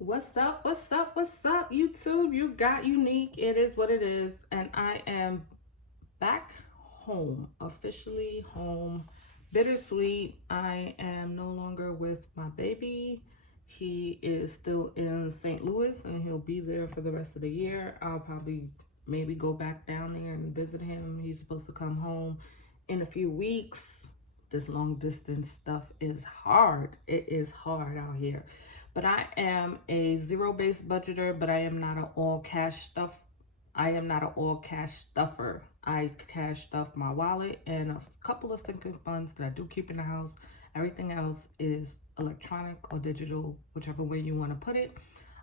What's up? What's up? What's up, YouTube? You got unique. It is what it is. And I am back home, officially home. Bittersweet. I am no longer with my baby. He is still in St. Louis and he'll be there for the rest of the year. I'll probably maybe go back down there and visit him. He's supposed to come home in a few weeks. This long distance stuff is hard. It is hard out here. But I am a zero-based budgeter, but I am not an all cash stuff. I am not an all cash stuffer. I cash stuff my wallet and a couple of sinking funds that I do keep in the house. Everything else is electronic or digital, whichever way you want to put it.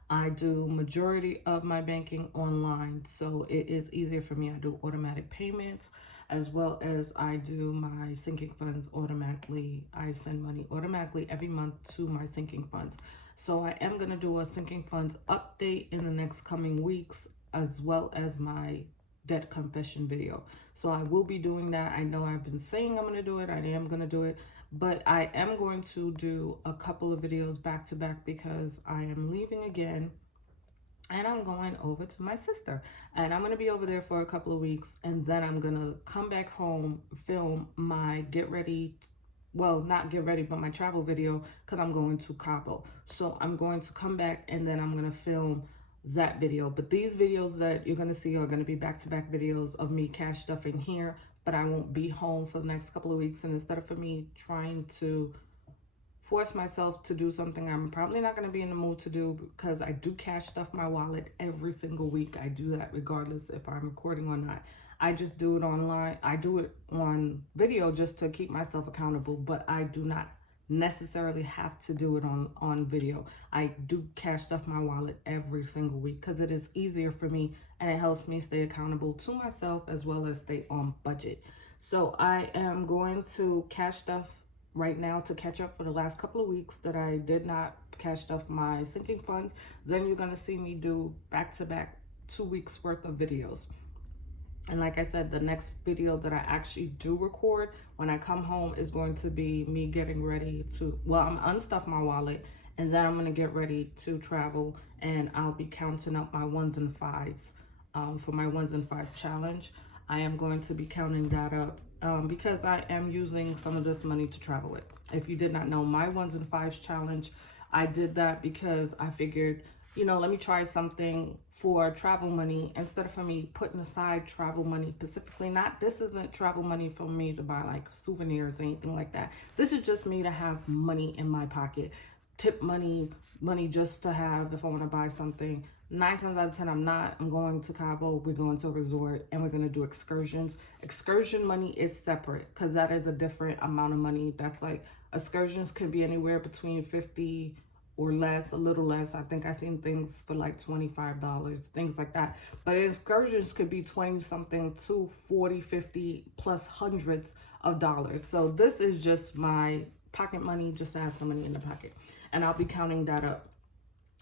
I do majority of my banking online, so it is easier for me. I do automatic payments as well as I do my sinking funds automatically. I send money automatically every month to my sinking funds. So I am going to do a sinking funds update in the next coming weeks, as well as my debt confession video. So I will be doing that. I know I've been saying I'm going to do it. I am going to do it. But I am going to do a couple of videos back to back because I am leaving again and I'm going over to my sister. And I'm going to be over there for a couple of weeks. And then I'm going to come back home, film my get ready, well, not get ready, but my travel video because I'm going to Cabo. So I'm going to come back and then I'm going to film that video. But these videos that you're going to see are going to be back-to-back videos of me cash stuffing here, but I won't be home for the next couple of weeks. And instead of for me trying to force myself to do something I'm probably not going to be in the mood to do, because I do cash stuff my wallet every single week. I do that regardless if I'm recording or not. I just do it online. I do it on video just to keep myself accountable, but I do not necessarily have to do it on video. I do cash stuff my wallet every single week because it is easier for me and it helps me stay accountable to myself as well as stay on budget. So I am going to cash stuff right now to catch up for the last couple of weeks that I did not cash stuff my sinking funds. Then you're going to see me do back-to-back 2 weeks worth of videos. And like I said, the next video that I actually do record when I come home is going to be me getting ready to, well, I'm unstuff my wallet and then I'm going to get ready to travel, and I'll be counting up my ones and fives for my ones and five challenge. I am going to be counting that up because I am using some of this money to travel with. If you did not know, my ones and fives challenge, I did that because I figured, let me try something for travel money instead of for me putting aside travel money specifically. This isn't travel money for me to buy like souvenirs or anything like that. This is just me to have money in my pocket. Tip money just to have if I want to buy something. 9 times out of 10, I'm going to Cabo. We're going to a resort and we're going to do excursions. Excursion money is separate because that is a different amount of money. That's like, excursions can be anywhere between 50 or less, a little less. I think I've seen things for like $25, things like that. But excursions could be 20 something to 40, 50 plus hundreds of dollars. So this is just my pocket money, just to have some money in the pocket. And I'll be counting that up.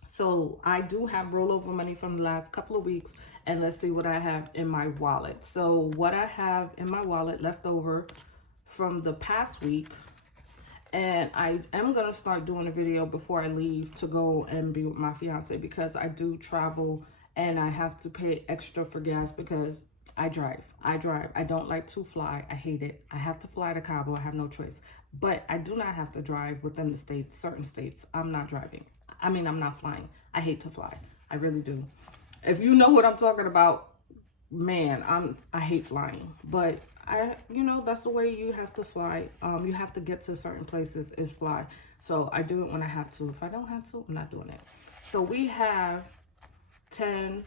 So I do have rollover money from the last couple of weeks, and let's see what I have in my wallet. So what I have in my wallet left over from the past week, and I am going to start doing a video before I leave to go and be with my fiance because I do travel and I have to pay extra for gas because I drive. I don't like to fly. I hate it. I have to fly to Cabo. I have no choice. But I do not have to drive within the states, certain states. I'm not driving. I'm not flying. I hate to fly. I really do. If you know what I'm talking about, man, I hate flying. But that's the way you have to fly. You have to get to certain places is fly. So I do it when I have to. If I don't have to, I'm not doing it. So we have 10,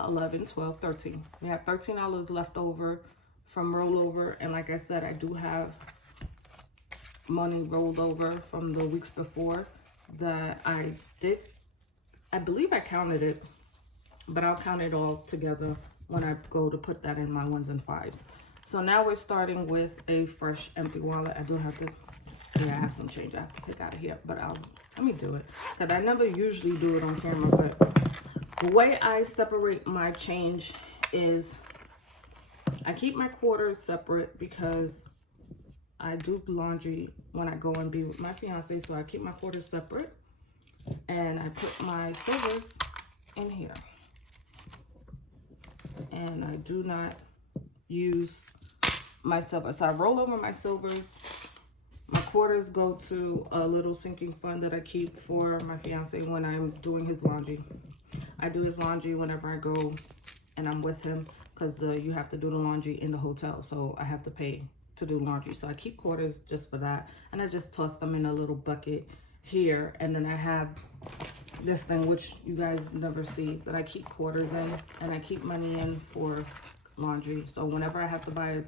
11, 12, 13. We have $13 left over from rollover. And like I said, I do have money rolled over from the weeks before that I did. I believe I counted it, but I'll count it all together when I go to put that in my ones and fives. So now we're starting with a fresh empty wallet. I do have to, I have some change I have to take out of here, but let me do it. Because I never usually do it on camera, but the way I separate my change is I keep my quarters separate because I do laundry when I go and be with my fiance, so I keep my quarters separate. and I put my silvers in here. And I do not use my silver. So I roll over my silvers. My quarters go to a little sinking fund that I keep for my fiance when I'm doing his laundry. I do his laundry whenever I go and I'm with him, because you have to do the laundry in the hotel, so I have to pay to do laundry. So I keep quarters just for that, and I just toss them in a little bucket here. And then I have this thing, which you guys never see, that I keep quarters in, and I keep money in for laundry. So whenever I have to buy it,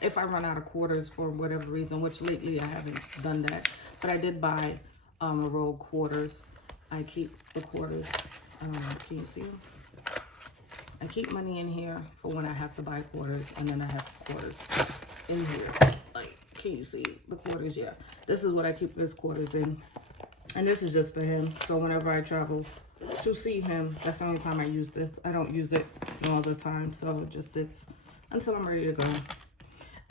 if I run out of quarters for whatever reason, which lately I haven't done that, but I did buy a roll of quarters. I keep the quarters. Can you see them? I keep money in here for when I have to buy quarters, and then I have quarters in here. Like, can you see the quarters? Yeah, this is what I keep his quarters in, and this is just for him. So whenever I travel to see him, that's the only time I use this. I don't use it all the time, so it just sits until I'm ready to go.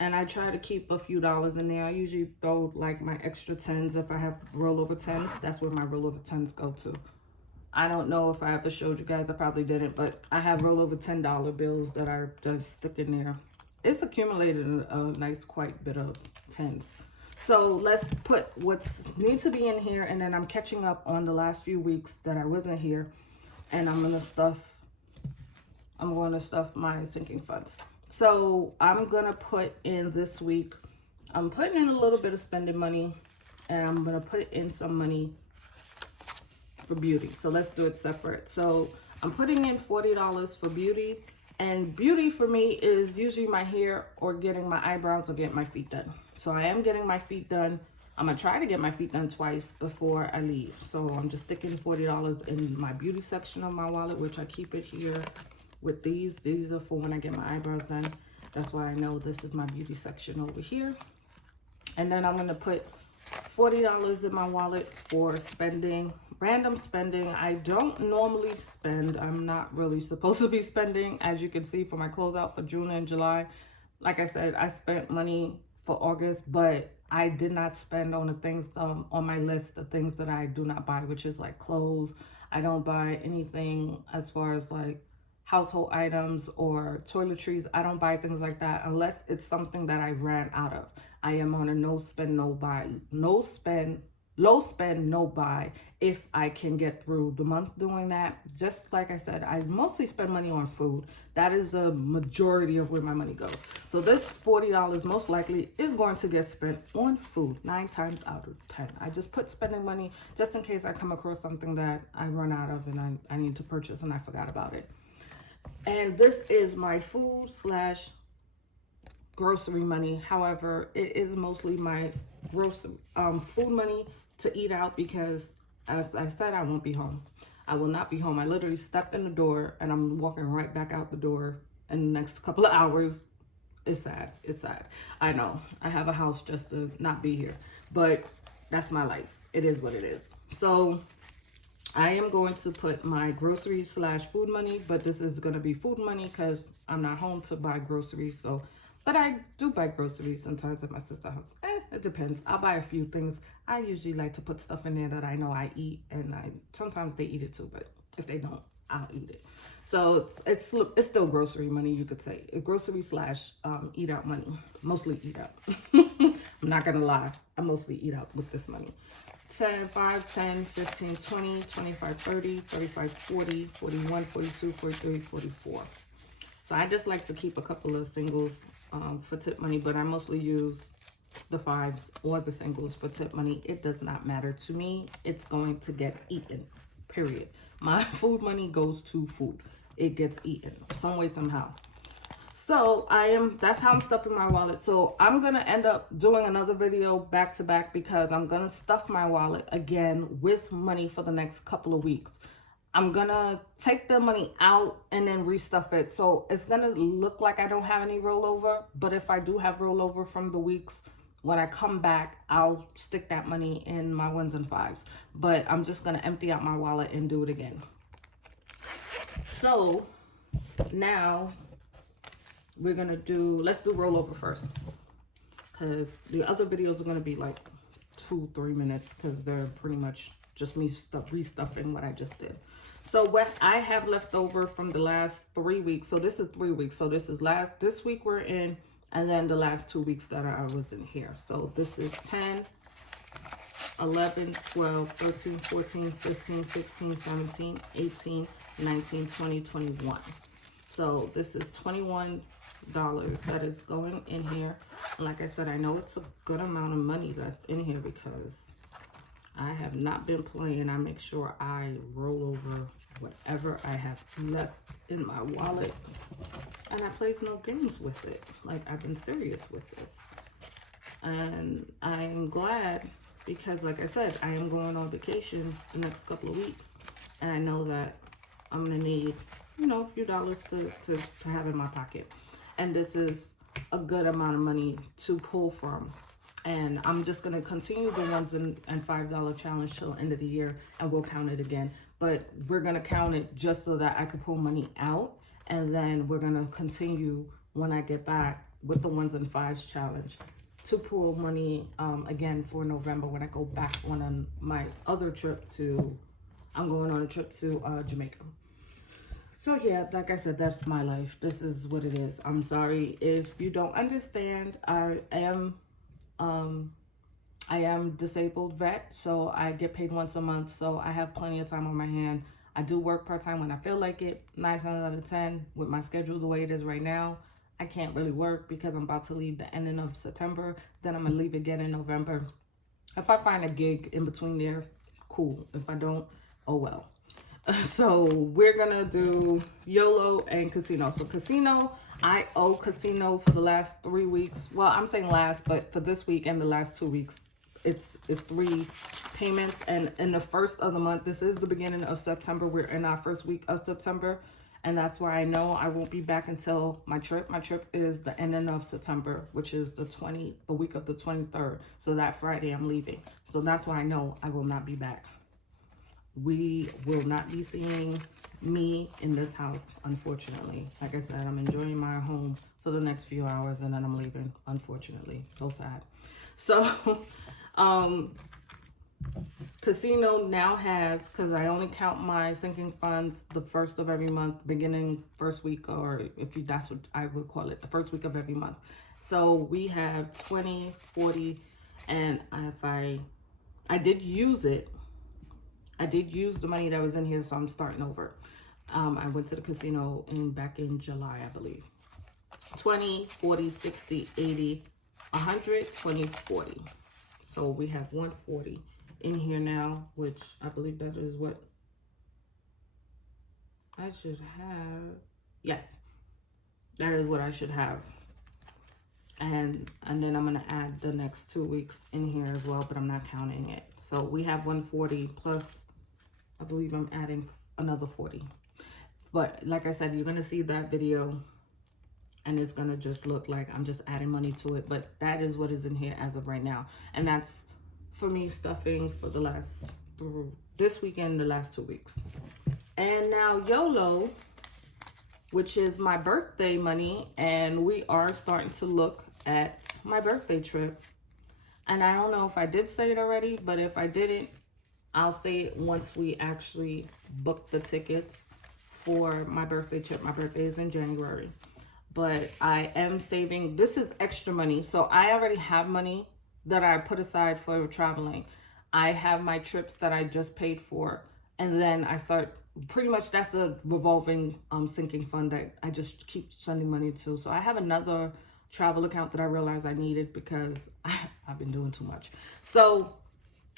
And I try to keep a few dollars in there. I usually throw like my extra 10s. If I have rollover 10s, that's where my rollover 10s go to. I don't know if I ever showed you guys. I probably didn't, but I have rollover $10 bills that I just stick in there. It's accumulated a nice quite bit of 10s. So let's put what's need to be in here, and then I'm catching up on the last few weeks that I wasn't here, and I'm going to stuff my sinking funds. So I'm going to put in this week, I'm putting in a little bit of spending money, and I'm going to put in some money for beauty. So let's do it separate. So I'm putting in $40 for beauty, and beauty for me is usually my hair or getting my eyebrows or getting my feet done. So I am getting my feet done. I'm gonna try to get my feet done twice before I leave. So I'm just sticking $40 in my beauty section of my wallet, which I keep it here with these. These are for when I get my eyebrows done. That's why I know this is my beauty section over here. And then I'm gonna put $40 in my wallet for spending, random spending. I don't normally spend. I'm not really supposed to be spending, as you can see, for my closeout for June and July. Like I said, I spent money for August, but I did not spend on the things on my list, the things that I do not buy, which is like clothes. I don't buy anything as far as like household items or toiletries. I don't buy things like that unless it's something that I ran out of. I am on a no spend, no buy, low spend, no buy if I can get through the month doing that. Just like I said, I mostly spend money on food. That is the majority of where my money goes. So this $40 most likely is going to get spent on food 9 times out of 10. I just put spending money just in case I come across something that I run out of and I need to purchase and I forgot about it. And this is my food / grocery money. However, it is mostly my food money to eat out, because as I said, I won't be home. I will not be home. I literally stepped in the door and I'm walking right back out the door in the next couple of hours. It's sad. It's sad. I know. I have a house just to not be here, but that's my life. It is what it is. So I am going to put my grocery / food money, but this is going to be food money because I'm not home to buy groceries. So, but I do buy groceries sometimes at my sister's house. It depends. I'll buy a few things. I usually like to put stuff in there that I know I eat, and sometimes they eat it too, but if they don't, I'll eat it. So it's still grocery money, you could say. Grocery / eat out money. Mostly eat out. I'm not going to lie. I mostly eat out with this money. 10, 5, 10, 15, 20, 25, 30, 35, 40, 41, 42, 43, 44. So I just like to keep a couple of singles for tip money, but I mostly use the 5s or the singles for tip money. It does not matter to me. It's going to get eaten, period. My food money goes to food. It gets eaten some way, somehow. So that's how I'm stuffing my wallet. So I'm going to end up doing another video back to back, because I'm going to stuff my wallet again with money for the next couple of weeks. I'm going to take the money out and then restuff it. So it's going to look like I don't have any rollover, but if I do have rollover from the weeks, when I come back, I'll stick that money in my 1s and 5s. But I'm just going to empty out my wallet and do it again. So now we're going to let's do rollover first, because the other videos are going to be like 2-3 minutes, because they're pretty much just me restuffing what I just did. So what I have left over from the last 3 weeks, so this is 3 weeks. So this is this week we're in, and then the last 2 weeks that I was in here. So this is 10, 11, 12, 13, 14, 15, 16, 17, 18, 19, 20, 21. So this is $21 that is going in here. And like I said, I know it's a good amount of money that's in here because I have not been playing. I make sure I roll over whatever I have left in my wallet. And I play no games with it. Like, I've been serious with this. And I'm glad because, like I said, I am going on vacation the next couple of weeks. And I know that I'm going to need, you know, a few dollars to have in my pocket. And this is a good amount of money to pull from. And I'm just going to continue the ones and $5 challenge till the end of the year, and we'll count it again. But we're going to count it just so that I can pull money out. And then we're going to continue when I get back with the ones and fives challenge to pull money again for November when I go back on my other trip to, I'm going on a trip to Jamaica. So yeah, like I said, that's my life. This is what it is. I'm sorry if you don't understand. I am disabled vet, so I get paid once a month, so I have plenty of time on my hand. I do work part-time when I feel like it. 9 times out of 10, with my schedule the way it is right now, I can't really work because I'm about to leave the ending of September. Then I'm gonna leave again in November. If I find a gig in between there, cool. If I don't, oh well. So we're gonna do YOLO and casino. So casino, I owe casino for the last 3 weeks. Well, I'm saying last, but for this week and the last 2 weeks, it's 3 payments. And in the first of the month, this is the beginning of September. We're in our first week of September. And that's why I know I won't be back until my trip. My trip is the ending of September, which is the week of the 23rd. So that Friday I'm leaving. So that's why I know I will not be back. We will not be seeing me in this house, unfortunately. Like I said, I'm enjoying my home for the next few hours and then I'm leaving, unfortunately. So sad. So, casino now has, because I only count my sinking funds the first of every month, beginning first week, or if you, that's what I would call it, the first week of every month. So we have 20, 40, and if I did use it. I did use the money that was in here, so I'm starting over. I went to the casino back in July, I believe. 20, 40, 60, 80, 100, 20, 40. So we have 140 in here now, which I believe that is what I should have. Yes, that is what I should have. And then I'm gonna add the next 2 weeks in here as well, but I'm not counting it. So we have 140 plus, I believe I'm adding another 40. But like I said, you're gonna see that video and it's gonna just look like I'm just adding money to it. But that is what is in here as of right now. And that's for me stuffing for the last, this weekend, the last 2 weeks. And now YOLO, which is my birthday money. And we are starting to look at my birthday trip. And I don't know if I did say it already, but if I didn't, I'll say it once we actually book the tickets for my birthday trip. My birthday is in January. But I am saving, this is extra money. So I already have money that I put aside for traveling. I have my trips that I just paid for. And then I start, pretty much that's a revolving sinking fund that I just keep sending money to. So I have another travel account that I realized I needed because I've been doing too much. So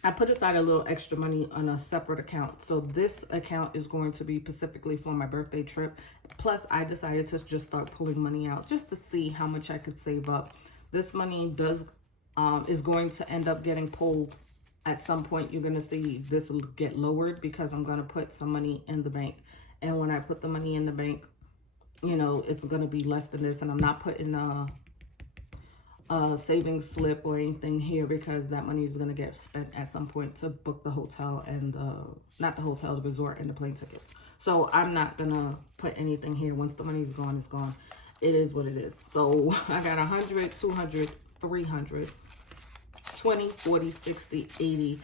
I put aside a little extra money on a separate account. So this account is going to be specifically for my birthday trip. Plus, I decided to just start pulling money out just to see how much I could save up. This money is going to end up getting pulled at some point. You're going to see this will get lowered because I'm going to put some money in the bank. And when I put the money in the bank, you know, it's going to be less than this. And I'm not putting a savings slip or anything here because that money is going to get spent at some point to book the hotel and not the hotel, the resort and the plane tickets. So I'm not going to put anything here. Once the money is gone, it's gone. It is what it is. So I got 100, 200, 300, 20, 40, 60, 80,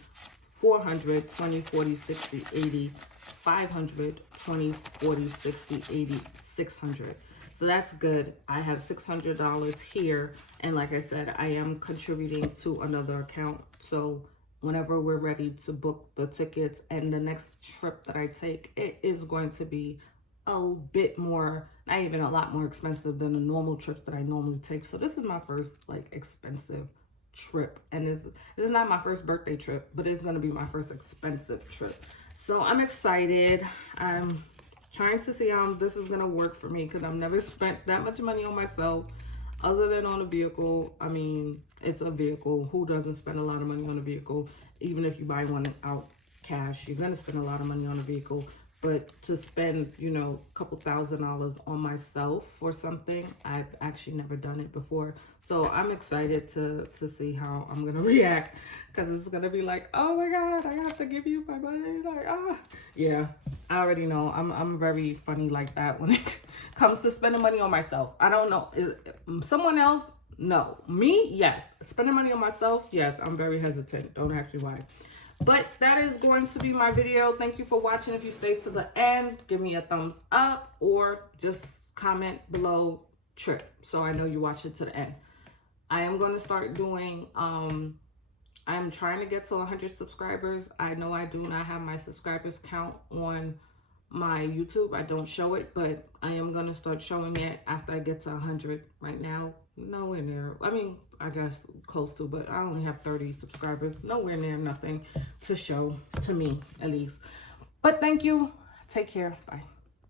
400, 20, 40, 60, 80, 500, 20, 40, 60, 80, 600. So that's good. I have $600 here. And like I said, I am contributing to another account. So whenever we're ready to book the tickets and the next trip that I take, it is going to be a bit more, not even a lot more expensive than the normal trips that I normally take. So this is my first like expensive trip, and it's not my first birthday trip, but it's going to be my first expensive trip. So I'm excited. I'm trying to see how this is going to work for me, because I've never spent that much money on myself other than on a vehicle. I mean, it's a vehicle. Who doesn't spend a lot of money on a vehicle? Even if you buy one out cash, you're going to spend a lot of money on a vehicle. But to spend, you know, a couple $1,000s on myself for something, I've actually never done it before. So I'm excited to see how I'm going to react, because it's going to be like, oh my God, I have to give you my money. Like, yeah, I already know. I'm very funny like that when it comes to spending money on myself. I don't know. Someone else? No. Me? Yes. Spending money on myself? Yes. I'm very hesitant. Don't ask me why. But that is going to be my video. Thank you for watching. If you stayed to the end, give me a thumbs up or just comment below trip so I know you watched it to the end. I am going to start doing, I'm trying to get to 100 subscribers. I know I do not have my subscribers count on my YouTube. I don't show it, but I am going to start showing it after I get to 100. Right now, nowhere near. I mean, I guess close to, but I only have 30 subscribers. Nowhere near nothing to show, to me at least. But thank you. Take care. Bye.